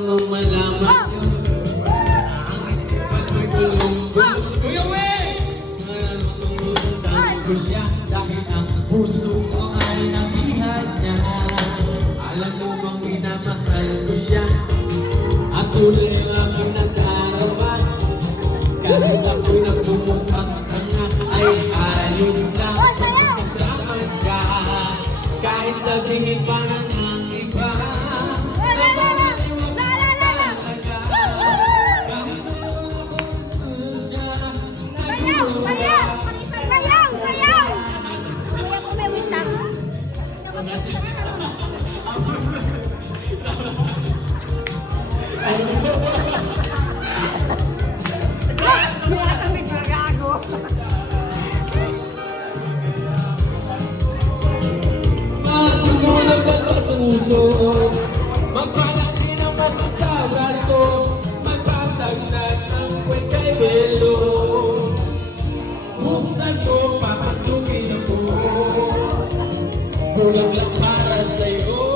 Malaman yun, ang isipan mo'y gulong-gulong. Kuya Wei! Nalulundan ko siya dahil ang puso ko ay nabihag niya. Alam mo bang minamahal ko siya at tuloy ako nag-arawan. Kahit ako'y nagmumukhang tanga ay ayos lang kasi kasama ka. Kahit sabihin pa na ng iba magpalaki ng masa sa braso, magpatagdag ng puwet kay Belo. Buksan ko, papasukin ako, kulang lang para sa'yo.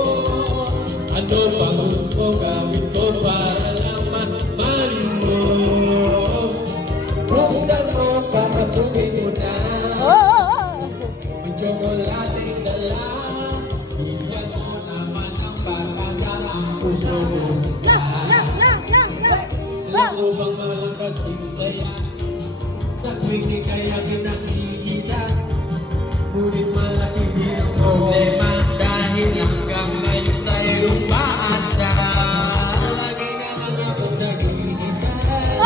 Ano bang gusto gawin ko para lang mahalin mo? Buksan mo, papasukin mo na, may tsokolating dala. Alam mo bang malakas din saya sa tuwing di kaya pinakikita? Ngunit malaki din ang problema dahil hanggang ngayon sa iyong paasa. Lagi ka lang akong naghihintay,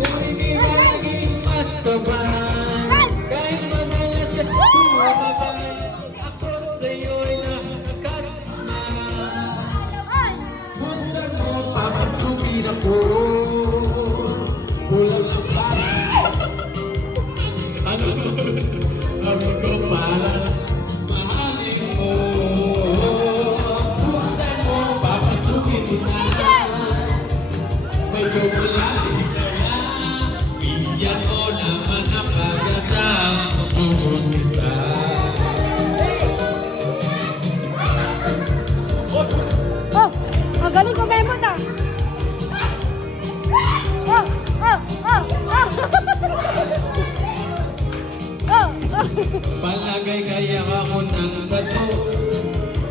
ngunit di ba naging masabay? Kahit madalas siya sumabay, ako sa'yo'y nakakasma. Buksan mo, papasukin ako, kulang lang para ano ko para mahalin mo. Buksan mo, papasukin mo na, may chocolate na bigyan mo naman ang pag-asang sumusita. Magaling ko memo ta. Palagay kaya ako ng bato,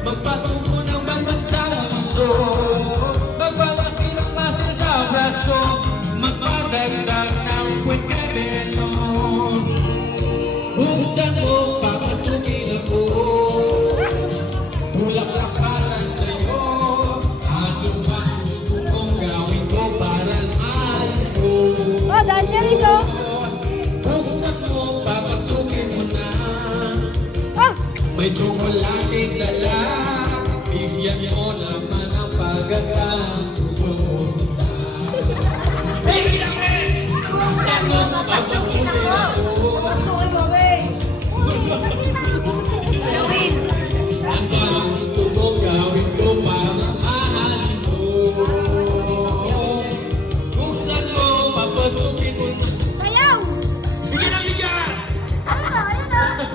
magpatungo ng banmasang puso, magpalaki ng masa sa braso, magpadagdag ng puwet kay Belo. Buksan mo, papasukin ako, bulaklak para sa'yo. Ano ba gusto kong gawin ko para mahalin mo? Oh, dahil siya Rizo. Buksan mo, papasukin mo na, may tsokolating dala, bigyan mo naman ang pag-asang puso mo kita. Hey, Gilangin! Buksan mo, papasukin ako, ano ang gusto mong gawin ko para mahalin mo? Buksan mo, papasukin mo na. Sayaw! Bigyan ng bigas! Ayun na.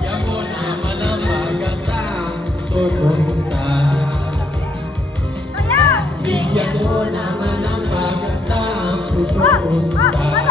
Bigyan mo naman ang pag-asang puso mo kita. Sayaw! Bigyan mo naman ang pag-asang puso mo kita.